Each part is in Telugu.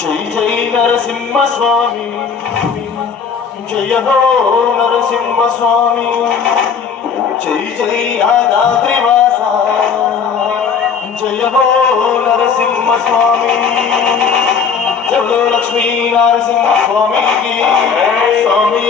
జై జై నరసింహ స్వామి, జయ హో నరసింహ స్వామి, జై జై యాదాద్రివాస, జయ హో నరసింహ స్వామి, జయ లక్ష్మీ నరసింహ స్వామికి స్వామి,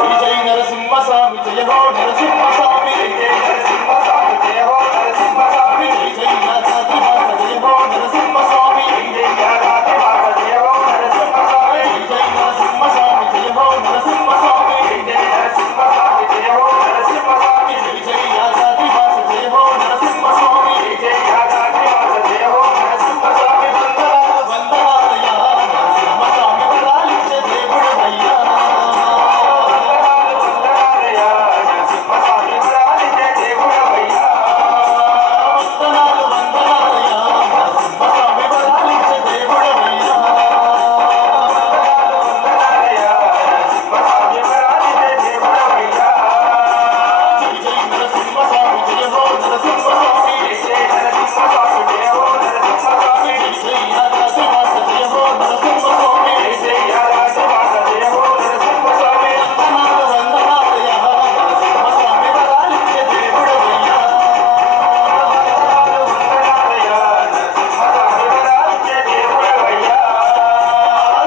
జై జై నరసింహ స్వామి, జయ హో నరసింహ స్వామి, జయ నరసింహ స్వామి, జయ హో నరసింహ స్వామి, జై జై యాదాద్రివాస, జయ హో నరసింహ స్వామి, జై యాదాద్రివాస, జయ హో నరసింహ స్వామి, జై నరసింహ స్వామి, జయ హో నరసింహ స్వామి, జై నరసింహ స్వామి, జయ హో నరసింహ స్వామి, జై జై యాదాద్రివాస, జయ హో నరసింహ స్వామి, జై యాదాద్రివాస, జయ హో నరసింహ స్వామి, వందనాలు వందనాలయ్యా నరసింహ స్వామి, వరాలిచ్చే దేవుడవయ్యా, వందనాలు వందనాలయ్యా నరసింహ స్వామి, వరాలిచ్చే దేవుడవయ్యా, వందనాలు వందనాలయ్యా నరసింహ స్వామి, వరాలిచ్చే దేవుడవయ్యా, వందనాలు వందనాలయ్యా నరసింహ స్వామి, వరాలిచ్చే దేవుడవయ్యా, జై జై నరసింహ స్వామి, జయ హో నరసింహ స్వామి, జై నరసింహ స్వామి, జయ హో నరసింహ స్వామి, జై యాదాద్రివాస, జయ హో నరసింహ స్వామి, జై యాదాద్రివాస, జయ హో నరసింహ స్వామి, వందనాలు వందనాలయ్యా నరసింహ స్వామి, వరాలిచ్చే దేవుడవయ్యా, వందనాలు వందనాలయ్యా నరసింహ స్వామి, వరాలిచ్చే దేవుడవయ్యా,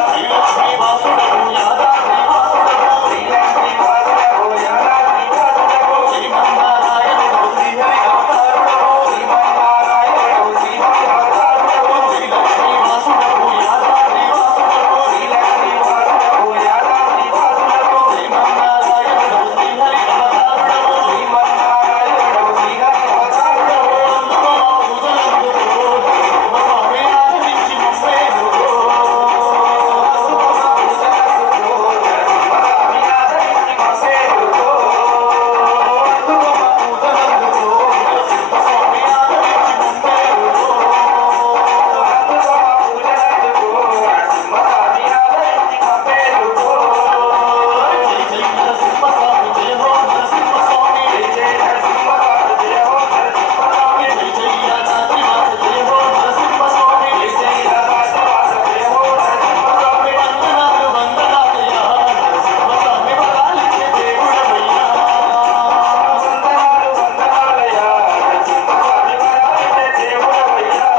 శ్రీలక్ష్మీ వాసుడవు యాదాద్రివాసుడవు, శ్రీలక్ష్మీ వాసుడవు యాదాద్రివాసుడవు, శ్రీమన్నారాయణుడు శ్రీహరి అవతారుడవు, శ్రీమన్నారాయణుడు శ్రీహరి అవతారుడవు, శ్రీలక్ష్మీ వాసుడవు యాదాద్రివాసుడవు, శ్రీలక్ష్మీ వాసుడవు యాదాద్రివాసుడవు, శ్రీమన్నారాయణుడు శ్రీహరి అవతారుడవు, శ్రీమన్నారాయణుడు శ్రీహరి అవతారుడవు, అందుకో పూజలందుకో నరసింహ స్వామి ఆదరించి మమ్మేలుకో, అందుకో పూజలందుకో నరసింహ స్వామి ఆదరించి మమ్మేలుకో, అందుకో పూజలందుకో నరసింహ స్వామి ఆదరించి మమ్మేలుకో, అందుకో పూజలందుకో నరసింహ స్వామి ఆదరించి మమ్మేలుకో, జై జై నరసింహ స్వామి, జయ హో నరసింహ స్వామి, జై నరసింహ స్వామి, జయ హో నరసింహ స్వామి, జై జై యాదాద్రివాస, జయ హో నరసింహ స్వామి, జై యాదాద్రివాస, జయ హో నరసింహ స్వామి, వందనాలు వందనాలయ్యా నరసింహ స్వామి, వరాలిచ్చే దేవుడవయ్యా, వందనాలు వందనాలయ్యా నరసింహ స్వామి, వరాలిచ్చే దేవుడవయ్యా,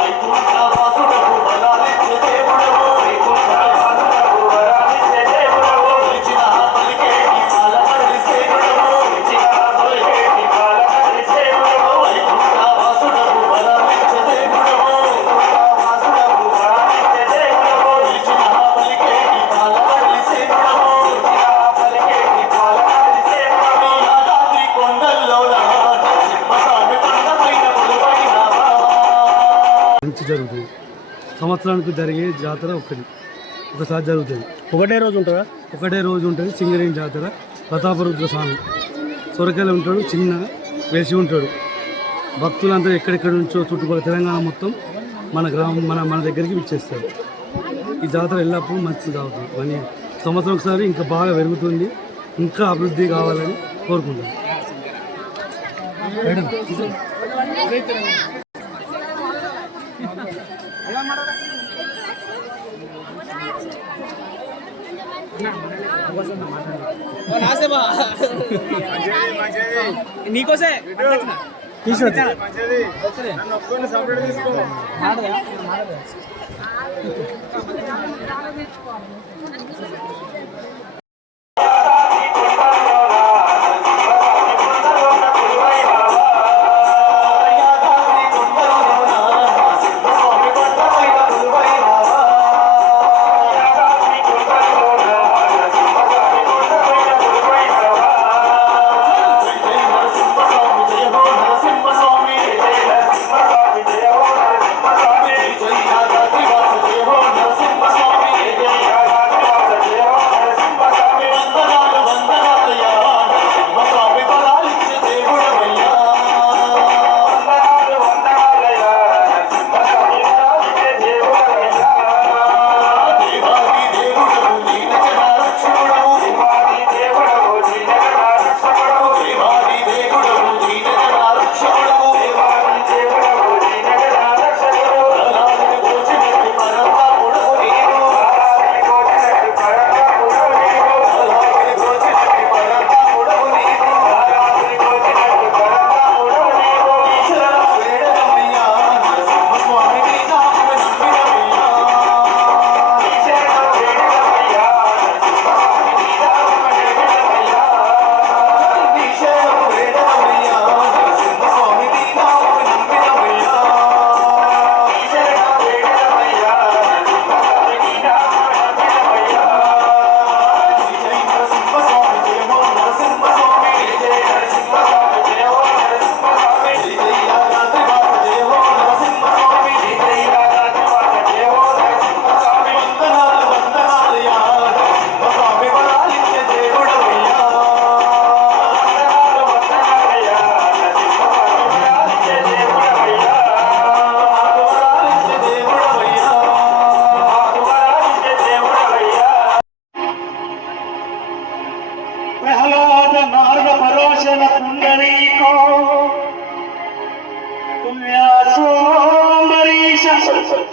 వైకుంఠవాసుడవు వరాలిచ్చే దేవుడవు, వైకుంఠవాసుడవు వరాలిచ్చే దేవుడవు, పిలిచిన పలికేటి పాలపల్లి సేవుడవు, పిలిచిన పలికేటి పాలపల్లి సేవుడవు, వైకుంఠవాసుడవు వరాలిచ్చే దేవుడవు, వైకుంఠవాసుడవు వరాలిచ్చే దేవుడవు, పిలిచిన పలికేటి పాలపల్లి సేవుడవు, పిలిచిన పలికేటి పాలపల్లి సేవుడవు, యాదాద్రి కొండల్లోన నరసింహ స్వామి కొండపైన కొలువైనావా, మంచి జరుగుతుంది. సంవత్సరానికి జరిగే జాతర ఒకసారి జరుగుతుంది. ఒకటే రోజు ఉంటుందా? ఒకటే రోజు ఉంటుంది. సింగరేణి జాతర. ప్రతాపరుద్ర స్వామి సొరకాయలు ఉంటాడు, చిన్నగా వేసి ఉంటాడు. భక్తులంతా ఎక్కడెక్కడి నుంచో చుట్టుపక్కల తెలంగాణ మొత్తం మన గ్రామం మన దగ్గరికి విచ్చేస్తారు. ఈ జాతర ఎల్లప్పుడూ మంచిది అవుతుంది. మన సంవత్సరం ఒకసారి ఇంకా బాగా పెరుగుతుంది, ఇంకా అభివృద్ధి కావాలని కోరుకుంటాం. నీకోసే జై యాదాద్రివాస, జయ హో నరసింహ స్వామి, జై యాదాద్రివాస, జయ హో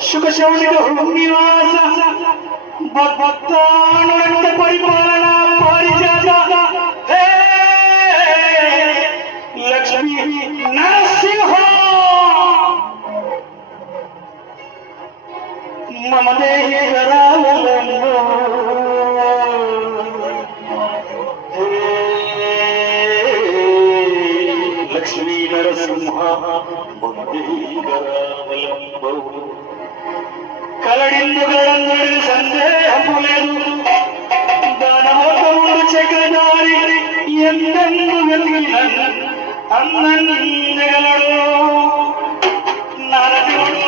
సుఖశౌనిక నివాస భక్తానురంత పరిపాలన పారిజాత హే లక్ష్మీ నరసింహ మమ దేహి కరావలంబో లక్ష్మీ నరసింహ మమ దేహి కరావలంబో కలడిందుగలందరి సందేహము లేదు దానవోకముందు చక్రధారి ఎందెందు వెలిగిన అన్నందగలడు నరసింహుడు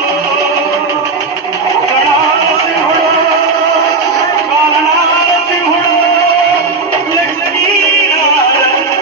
గణాసింహుడు బాలనారసింహుడు లక్ష్మీనారసింహుడు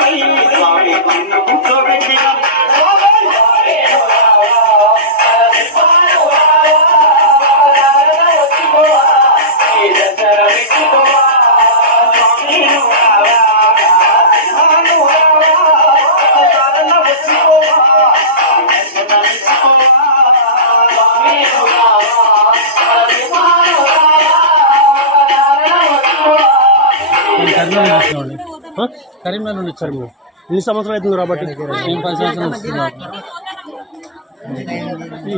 పై స్వామి నిన్ను కూర్చోబెట్టినాం కరీంనగర్ నుండి వచ్చారు మీరు ఎన్ని సంవత్సరాలు అవుతుంది రాబట్టి నేను 10 సంవత్సరాలు వస్తున్నాను. ఈ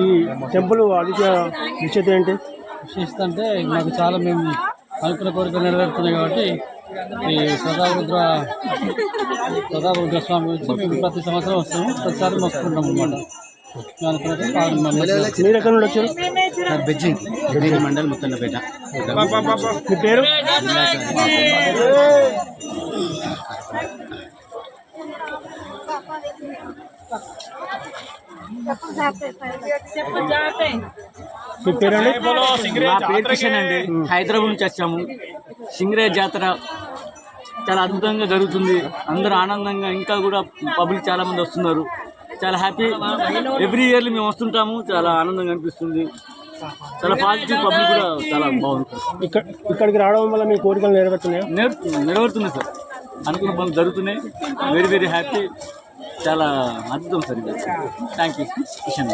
టెంపుల్ ఆదిత్య విశేషత ఏంటి? విశేషత అంటే మాకు చాలా మేము అనుకున్న కోరికలు నెరవేరుతున్నాయి కాబట్టి ఈ ప్రతాపరుద్ర స్వామి వచ్చి మేము ప్రతి సంవత్సరం వస్తాము, ప్రతిసారి మొక్కుకుంటాం అనమాట. మీరు ఎక్కడ నుండి వచ్చారు? బెజ్జింగ్ మండల్ ముత్తన్నపేట. మీ పేరు? అండి. హైదరాబాద్ నుంచి వచ్చాము. సింగరేజ్ జాతర చాలా అద్భుతంగా జరుగుతుంది. అందరూ ఆనందంగా, ఇంకా కూడా పబ్లిక్ చాలా మంది వస్తున్నారు. చాలా హ్యాపీ. ఎవ్రీ ఇయర్లీ మేము వస్తుంటాము. చాలా ఆనందంగా అనిపిస్తుంది. చాలా పాజిటివ్. పబ్లిక్ కూడా చాలా బాగుంటుంది. ఇక్కడికి రావడం వల్ల మీ కోరికలు నెరవేరుతున్నాయి సార్. అనుకున్న పనులు జరుగుతున్నాయి. Very very happy. చాలా అద్భుతం సార్ ఇది. Thank you Kishan.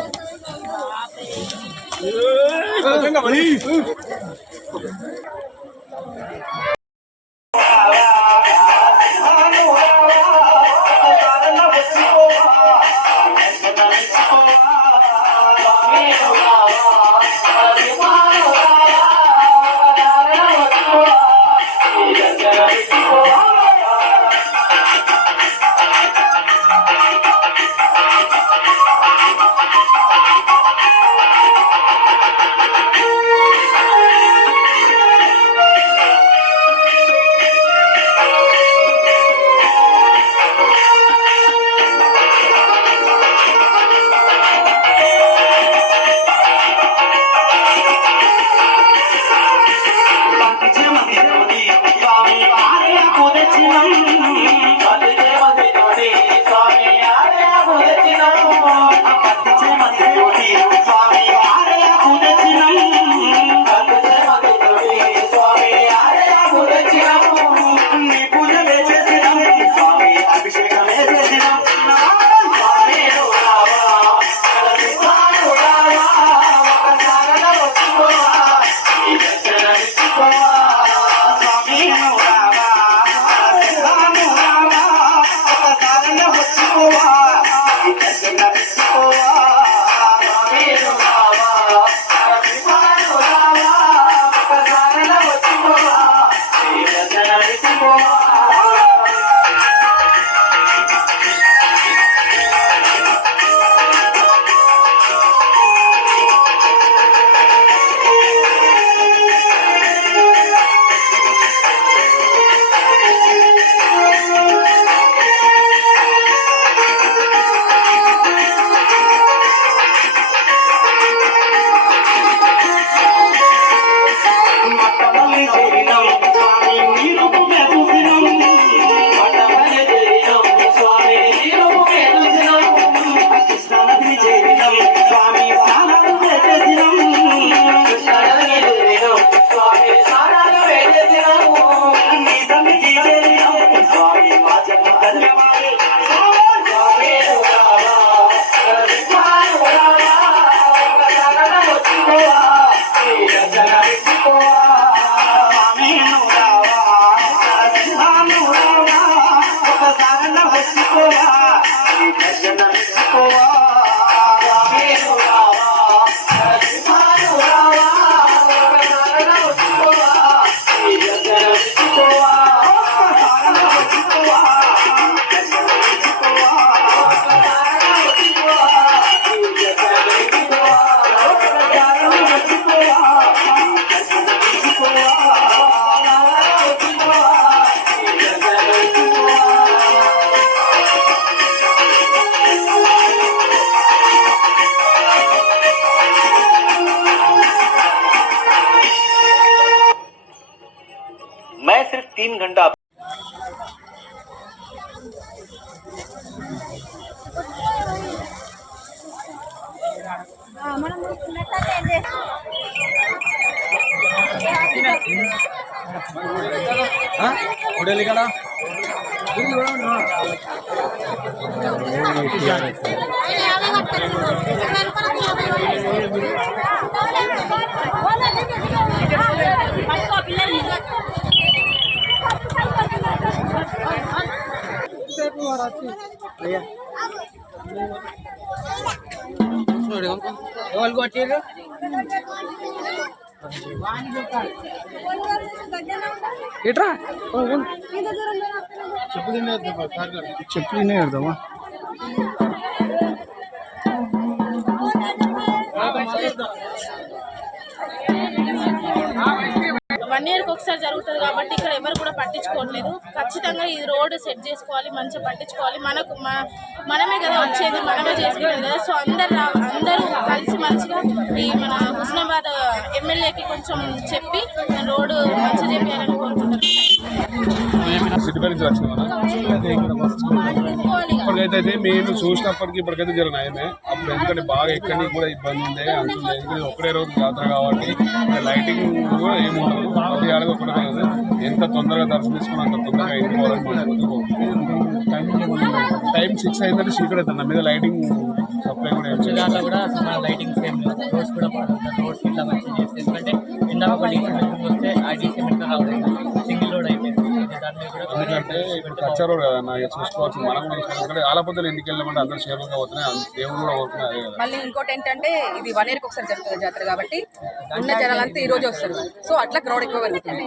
मैं सिर्फ 3 घंटा ఎట్రా చెప్పు తినే పెడదామా వన్ ఇయర్కి ఒకసారి జరుగుతుంది కాబట్టి ఇక్కడ ఎవరు కూడా పట్టించుకోవట్లేదు. ఖచ్చితంగా ఈ రోడ్డు సెట్ చేసుకోవాలి, మంచిగా పట్టించుకోవాలి. మనమే కదా వచ్చేది, మనమే చేసుకునేది కదా. సో అందరూ కలిసి మంచిగా ఈ మన హుస్నాబాద్ ఎమ్మెల్యేకి కొంచెం చెప్పి రోడ్డు మంచిగా చేయాలని కోరుకుంటున్నాను. ఇప్పటికైతే మేము చూసినప్పటికీ ఇప్పటికైతే జర నయమే. అప్పుడు ఎందుకంటే బాగా ఎక్కడికి కూడా ఇబ్బంది ఉండే అంటుంది. ఎందుకంటే ఒకటే రోజు జాతర కాబట్టి లైటింగ్ కూడా ఏముండదు. ప్రతి ఏడాది ఒకటే రోజు ఎంత తొందరగా దర్శనం తీసుకుని అంత తొందరగా వెళ్ళిపోవాలని టైం 6 అయిందంటే చీకటి అవుతుంది. నా మీద లైటింగ్ సప్లై కూడా దాంట్లో కూడా లైటింగ్స్ ఏం లేదు. రోడ్స్ కూడా రోడ్స్ ఇట్లా మంచిగా చేస్తే ఎందుకంటే ఇందాక ఒక డీసీ మీటింగ్ వస్తే ఆ డీసీ మీటింగ్ రావడం సింగిల్ రోడ్ అయిపోయింది. ఎందుకంటే ఇప్పుడు కచ్చా రోడ్ కదా నా చూసుకోవచ్చు. మనం కూడా ఎందుకంటే ఆలపొద్దులు ఇంటికి వెళ్ళామంటే అందరూ క్షేమంగా పోతున్నాయి, దేవుడు కూడా పోతున్నాయి. అదే కదా. మళ్ళీ ఇంకోటి ఏంటంటే ఇది 1 ఇయర్కి ఒకసారి జరుగుతుంది జాతర కాబట్టి ఉన్న జనాలంతా ఈ రోజు వస్తారు. సో అట్లా క్రౌడ్ ఎక్కువ పెరుగుతుంది.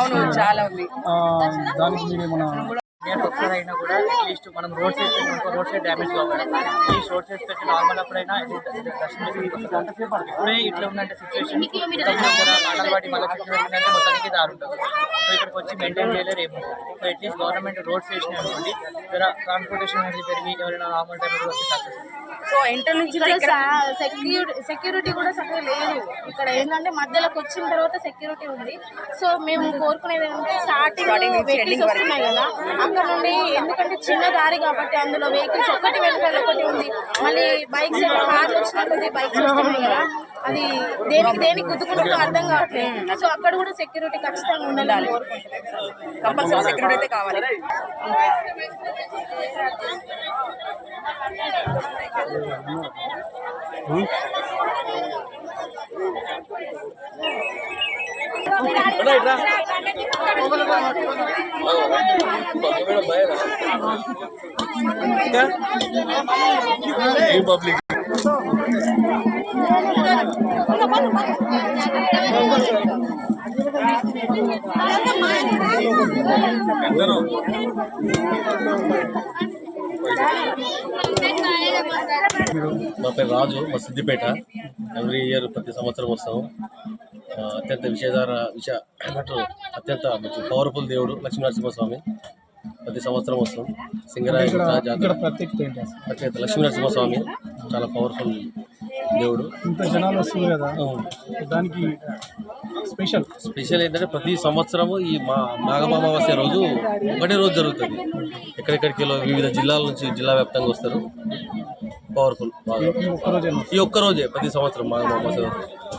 అవును, చాలా ఉంది. ఒకసారి అయినా కూడా అట్లీస్ట్ మనం road side road side damage కావాలి. అట్లీస్ట్ రోడ్ సైడ్ పెట్టి నార్మల్ అప్పుడైనా ఇప్పుడే ఇట్లా ఉందంటే సిచ్యువేషన్ ఆటలవాటి మళ్ళీ సిచ్యువేషన్ అంటే మొత్తానికి దారి ఉంటుంది. సో ఇక్కడికి వచ్చి మెయింటైన్ చేయలేరు ఏముంటుంది. So at least government road station అనుకోండి, ఇక్కడ ట్రాన్స్పోర్టేషన్ అనేది పెరిగి ఎవరైనా నార్మల్ టైంలో వచ్చి సక్సెస్. సో ఎంటర్ నుంచి సెక్యూరిటీ కూడా సరిగ్గా లేదు. ఇక్కడ ఏంటంటే మధ్యలోకి వచ్చిన తర్వాత సెక్యూరిటీ ఉంది. సో మేము కోరుకునేది ఏంటంటే స్టార్టింగ్ వెహికల్స్ వస్తున్నాయి కదా అక్కడ నుండి, ఎందుకంటే చిన్న దారి కాబట్టి అందులో వెహికల్స్ ఒకటి వెనకాల ఒకటి ఉంది. మళ్ళీ బైక్స్ కార్లు వచ్చినట్టు బైక్స్ వస్తున్నాయి కదా, అది దేనికి గుద్దుకుంటుందో అర్థం కావట్లేదు. సో అక్కడ కూడా సెక్యూరిటీ ఖచ్చితంగా ఉండాలి. కంపల్సరీ సెక్యూరిటీ అయితే కావాలి. పబ్లిక్ మా పేరు రాజు, మా సిద్దిపేట. ఎవ్రీ ఇయర్ ప్రతి సంవత్సరం వస్తాము. అత్యంత అత్యంత మంచి పవర్ఫుల్ దేవుడు లక్ష్మీనరసింహస్వామి. ప్రతి సంవత్సరం వస్తాం. సింగరాయ జాతర ప్రత్యేకత లక్ష్మీనరసింహస్వామి చాలా పవర్ఫుల్ దేవుడు. ఇంత జనాలు వస్తుంది కదా, దానికి స్పెషల్ ఏంటంటే ప్రతి సంవత్సరము ఈ మాఘమామావాస్య రోజు ఒకటే రోజు జరుగుతుంది. ఎక్కడెక్కడికి వివిధ జిల్లాల నుంచి జిల్లా వ్యాప్తంగా వస్తారు. పవర్ఫుల్ ఈ ఒక్క రోజే ప్రతి సంవత్సరం మాఘమామావాస్య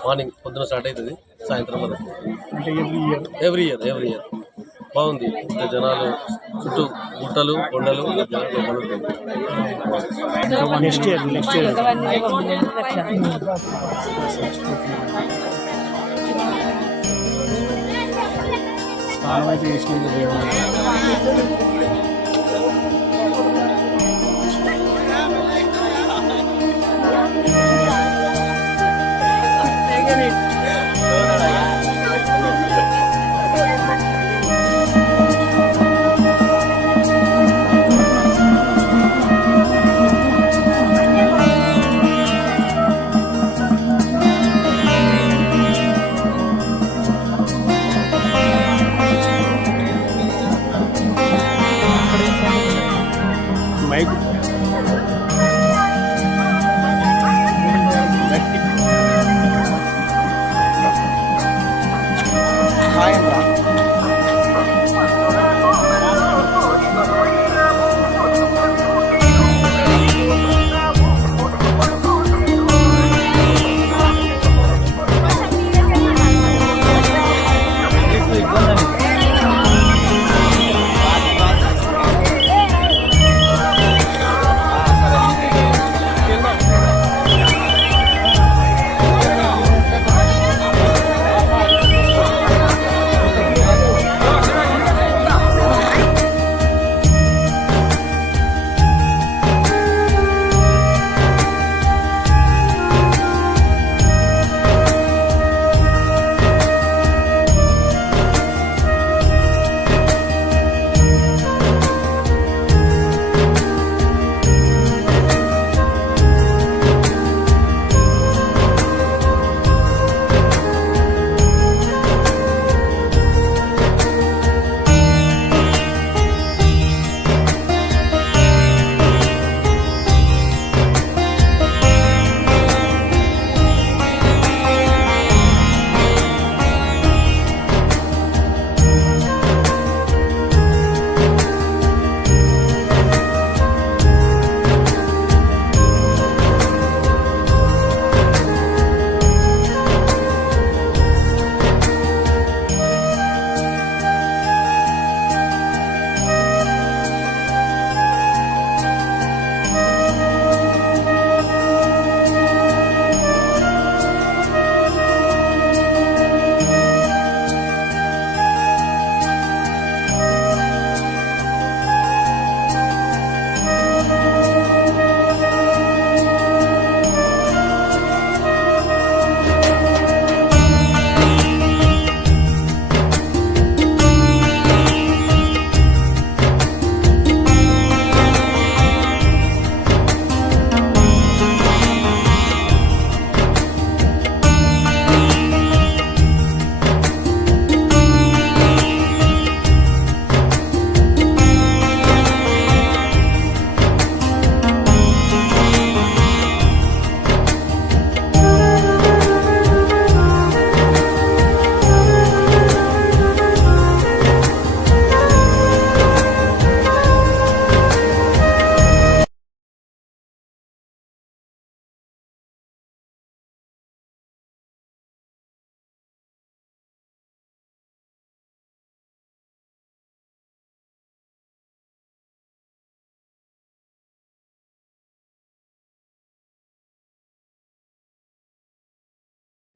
మార్నింగ్ పొద్దున స్టార్ట్ అవుతుంది, సాయంత్రం వరకు. ఎవ్రీ ఇయర్ బాగుంది. ఇంత జనాలు చుట్టూ గుట్టలు కొండలు నెక్స్ట్ ఇయర్ స్నానం అయితే చేసుకుంటే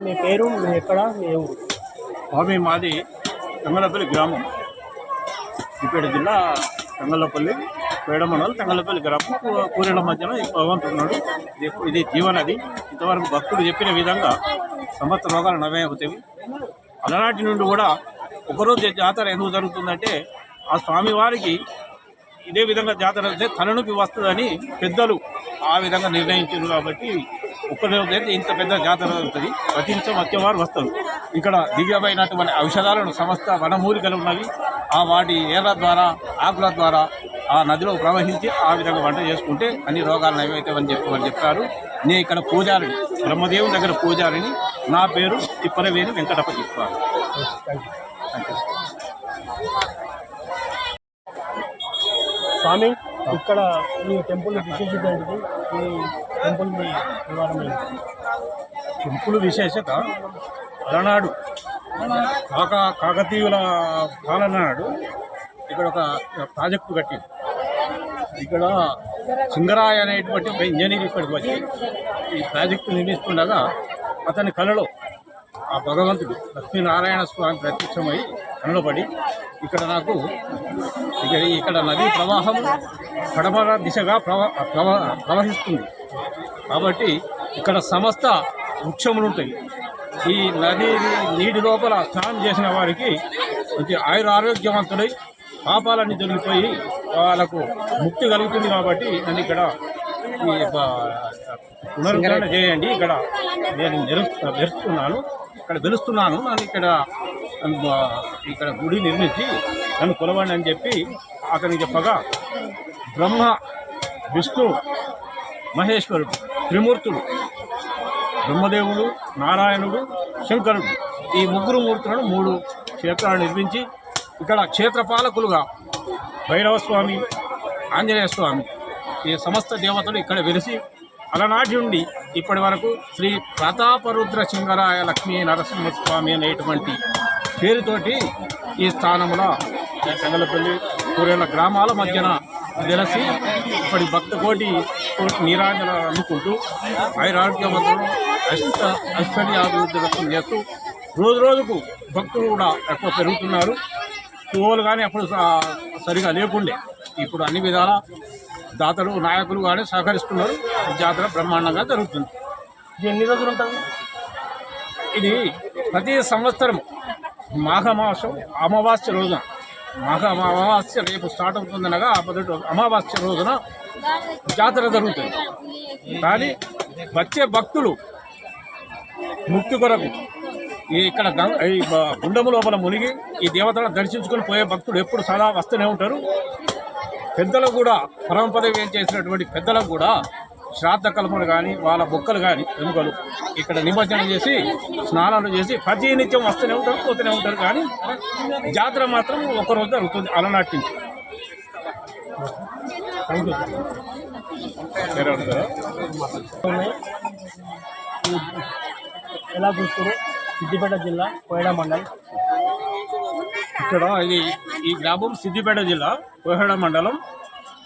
మీ పేరు, మీ ఎక్కడ, మీ ఊరు? స్వామి మాది తంగలపల్లి గ్రామం, సిద్దిపేట జిల్లా తంగలపల్లి పేడ మండలం తంగలపల్లి గ్రామం. కూరేళ్ల మధ్యన ఈ భగవంతున్నాడు. ఇది జీవనది. ఇంతవరకు భక్తుడు చెప్పిన విధంగా సమస్త రోగాలు నవే అవుతాయి. అలనాటి నుండి కూడా ఒకరోజు జాతర ఎందుకు జరుగుతుందంటే ఆ స్వామివారికి ఇదే విధంగా జాతర అయితే తలనొప్పి వస్తుందని పెద్దలు ఆ విధంగా నిర్ణయించారు. కాబట్టి ఒక్కరోజు అయితే ఇంత పెద్ద జాతర జరుగుతుంది. ప్రతి నిమిషం వచ్చేవారు వస్తారు. ఇక్కడ దివ్యమైనటువంటి ఔషధాలను సమస్త వనమూలికలు ఉన్నవి. ఆ వాటి ఏర్ల ద్వారా ఆకుల ద్వారా ఆ నదిలో ప్రవహించి ఆ విధంగా వంట చేసుకుంటే అన్ని రోగాలు నయమవుతాయని వాళ్ళు చెప్పారు. నేను ఇక్కడ పూజారిని, బ్రహ్మదేవుని దగ్గర పూజారిని. నా పేరు తిప్పరవేణి వెంకటప్ప చెప్పారు. స్వామి, ఇక్కడ ఈ టెంపుల్ విశేషత ఏంటిది? ఈ టెంపుల్ మీ వివరణ ఏంటి? టెంపుల్ విశేషత అలనాడు కాకతీయుల పాలన నాడు ఇక్కడ ఒక ప్రాజెక్టు కట్టింది. ఇక్కడ సింగరాయ అనేటువంటి ఒక ఇంజనీర్ ఇక్కడికి వచ్చి ఈ ప్రాజెక్టు నిర్మిస్తుండగా అతని కళలో ఆ భగవంతుడు లక్ష్మీనారాయణ స్వామి ప్రత్యక్షమై కనబడి ఇక్కడ ఇక్కడ నదీ ప్రవాహం పడమర దిశగా ప్రవహిస్తుంది. కాబట్టి ఇక్కడ సమస్త వృక్షములు ఉంటాయి. ఈ నది నీటి లోపల స్నానం చేసిన వారికి ఆరోగ్యవంతులై పాపాలన్నీ తొలగిపోయి వాళ్ళకు ముక్తి కలుగుతుంది. కాబట్టి నన్ను ఇక్కడ ఈ పునరుద్ధరణ చేయండి. ఇక్కడ నేను వెలుస్తున్నాను. నన్ను ఇక్కడ గుడి నిర్మించి నన్ను కొలవండి అని చెప్పి అతనికి చెప్పగా బ్రహ్మ, విష్ణు, మహేశ్వరుడు త్రిమూర్తులు, బ్రహ్మదేవుడు, నారాయణుడు, శంకరుడు, ఈ ముగ్గురు మూర్తులను 3 క్షేత్రాలు నిర్మించి ఇక్కడ క్షేత్రపాలకులుగా భైరవస్వామి, ఆంజనేయ స్వామి, ఈ సమస్త దేవతలు ఇక్కడ వెలిసి అలనాటి నుండి ఇప్పటి వరకు శ్రీ ప్రతాపరుద్ర సింగరాయ లక్ష్మీ నరసింహస్వామి అనేటువంటి పేరుతోటి ఈ స్థానంలో ఈ తంగలపల్లి కూరేళ్ల గ్రామాల మధ్యన వెలసి ఇప్పటి భక్తకోటి నీరాజన అందుకుంటూ ఆరోగ్యవంతులు ఐశ్వర్యాభివృద్ధి వ్యక్తం చేస్తూ రోజు రోజుకు భక్తులు కూడా ఎక్కువ పెరుగుతున్నారు. పువ్వులు కానీ అప్పుడు సరిగా లేకుండే ఇప్పుడు అన్ని విధాల దాతలు, నాయకులు కానీ సహకరిస్తున్నారు. జాతర బ్రహ్మాండంగా జరుగుతుంది. ఇది ఎన్ని రోజులు ఉంటుంది? ఇది ప్రతి సంవత్సరం మాఘమాసం అమావాస్య రోజున, అమావాస్య రేపు స్టార్ట్ అవుతుందనగా మొదటి అమావాస్య రోజున జాతర జరుగుతుంది. కానీ వచ్చే భక్తులు ముక్తి కొరకు ఇక్కడ ఈ గుండము లోపల మునిగి ఈ దేవతలను దర్శించుకొని పోయే భక్తులు ఎప్పుడు సదా వస్తూనే ఉంటారు. పెద్దలకు కూడా పరమపదవి ఏం చేసినటువంటి పెద్దలకు కూడా శ్రాద్ధ కల్పన కానీ వాళ్ళ బొక్కలు కానీ ఎముకలు ఇక్కడ నిమజ్జనం చేసి స్నానాలు చేసి ప్రతి నిత్యం వస్తూనే ఉంటారు, పోతూనే ఉంటారు. కానీ జాతర మాత్రం ఒకరోజు జరుగుతుంది అలనాటి నుంచి. ఎలా చూస్తారు? సిద్దిపేట జిల్లా కోయడ మండలం. ఇక్కడ ఈ గ్రామం సిద్దిపేట జిల్లా కోయడ మండలం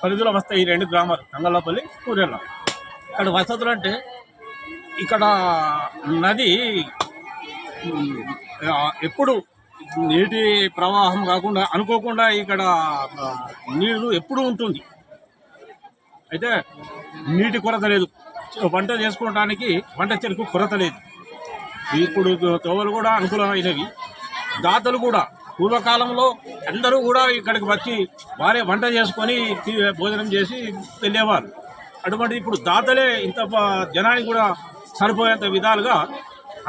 పరిధిలో వస్తాయి ఈ 2 గ్రామాలు, తంగలపల్లి, కూరేళ్ల. ఇక్కడ వసతులు అంటే ఇక్కడ నది ఎప్పుడు నీటి ప్రవాహం కాకుండా అనుకోకుండా ఇక్కడ నీళ్లు ఎప్పుడు ఉంటుంది. అయితే నీటి కొరత లేదు. వంట చేసుకోవడానికి వంట చెరుకు కొరత లేదు. ఇప్పుడు తోవలు కూడా అనుకూలమైనవి. దాతలు కూడా పూర్వకాలంలో అందరూ కూడా ఇక్కడికి వచ్చి వారే వంట చేసుకొని భోజనం చేసి వెళ్ళేవారు. అటువంటి ఇప్పుడు దాతలే ఇంత జనానికి కూడా సరిపోయేంత విధాలుగా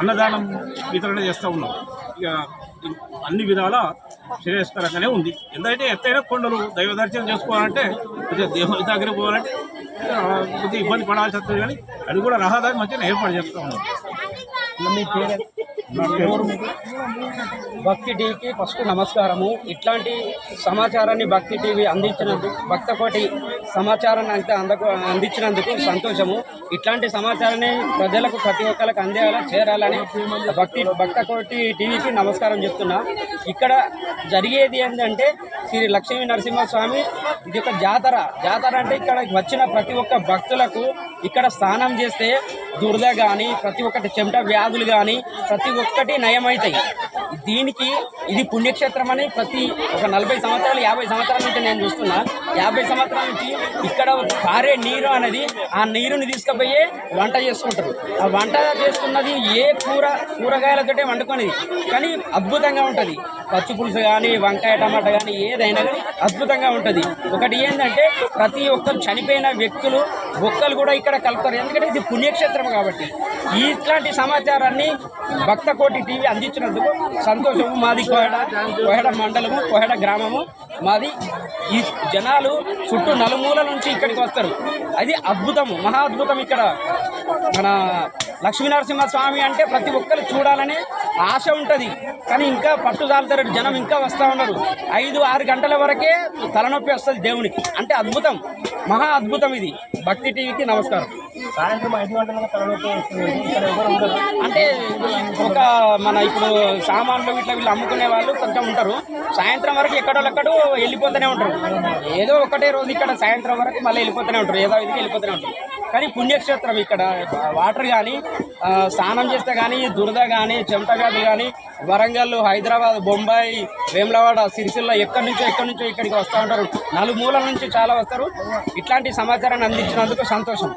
అన్నదానం వితరణ చేస్తూ ఉన్నాం. ఇక అన్ని విధాల శ్రేయస్కరంగానే ఉంది. ఎందుకంటే ఎత్తైన కొండలు దైవ దర్శనం చేసుకోవాలంటే కొద్దిగా దేవుని దగ్గరికి పోవాలంటే కొద్దిగా ఇబ్బంది పడాల్సి వస్తుంది. కానీ అది కూడా రహదారి మంచిగా ఏర్పాటు చేస్తూ ఉన్నాం. మీ పేరు? భక్తి టీవీకి ఫస్ట్ నమస్కారము. ఇట్లాంటి సమాచారాన్ని భక్తి టీవీ అందించినందుకు, భక్తకోటి సమాచారాన్ని అందించినందుకు సంతోషము. ఇట్లాంటి సమాచారాన్ని ప్రజలకు ప్రతి ఒక్కరికి అందేయాలని చేరాలని భక్తకోటి టీవీకి నమస్కారం చెప్తున్నా. ఇక్కడ జరిగేది ఏంటంటే శ్రీ లక్ష్మీ నరసింహస్వామి ఇది ఒక జాతర అంటే ఇక్కడ వచ్చిన ప్రతి ఒక్క భక్తులకు ఇక్కడ స్నానం చేస్తే దురద కానీ ప్రతి ఒక్కటి చెమట వ్యాధులు కానీ ప్రతి ఒక్కటి నయమవుతాయి. దీనికి ఇది పుణ్యక్షేత్రం అని ప్రతి ఒక 40 సంవత్సరాలు 50 సంవత్సరాల నుంచి నేను చూస్తున్నా. 50 సంవత్సరాల నుంచి ఇక్కడ పారే నీరు అనేది ఆ నీరుని తీసుకుపోయి వంట చేసుకుంటారు. ఆ వంట చేసుకున్నది ఏ కూరగాయలతోటే వండుకునేది, కానీ అద్భుతంగా ఉంటుంది. పచ్చి పులుసు కానీ వంకాయ టమాటా కానీ ఏదైనా కానీ అద్భుతంగా ఉంటుంది. ఒకటి ఏంటంటే ప్రతి ఒక్కరు చనిపోయిన వ్యక్తులు బొక్కలు కూడా ఇక్కడ కలుపుతారు, ఎందుకంటే ఇది పుణ్యక్షేత్రం కాబట్టి. ఇట్లాంటి సమాచారాన్ని భక్త కోటి టీవీ అందించినందుకు సంతోషము. మాది కోహెడ మండలము, కోహెడ గ్రామము మాది. ఈ జనాలు చుట్టూ నలుమూల నుంచి ఇక్కడికి వస్తారు. అది అద్భుతము, మహా అద్భుతం. ఇక్కడ మన లక్ష్మీనరసింహస్వామి అంటే ప్రతి ఒక్కరు చూడాలనే ఆశ ఉంటుంది, కానీ ఇంకా పట్టుదాలుతారు జనం, ఇంకా వస్తూ ఉన్నారు. 5-6 గంటల వరకే తలనొప్పి వస్తుంది దేవునికి. అంటే అద్భుతం, మహా అద్భుతం. ఇది భక్తి టీవీకి నమస్కారం. సాయంత్రం 5 గంటలకు తలనొప్పి వస్తుంది, ఇక్కడ ఎవరు ఉండరు. అంటే ఒక మన ఇప్పుడు సామాన్లు ఇట్లా వీళ్ళు అమ్ముకునే వాళ్ళు కొంచెం ఉంటారు. సాయంత్రం వరకు ఎక్కడోళ్ళెక్కడో వెళ్ళిపోతూనే ఉంటారు. ఏదో ఒకటే రోజు ఇక్కడ సాయంత్రం వరకు మళ్ళీ వెళ్ళిపోతూనే ఉంటారు, ఏదో ఇదికి వెళ్ళిపోతూనే ఉంటారు. కానీ పుణ్యక్షేత్రం ఇక్కడ వాటర్ కానీ స్నానం చేస్తే కానీ దురద కానీ చెమట వ్యాధులు కానీ వరంగల్, హైదరాబాద్, బొంబాయి, వేములవాడ, సిరిసిల్ల ఎక్కడి నుంచో ఇక్కడికి వస్తూ ఉంటారు. నలుమూలల నుంచి చాలా వస్తారు. ఇట్లాంటి సమాచారాన్ని అందించినందుకు సంతోషం.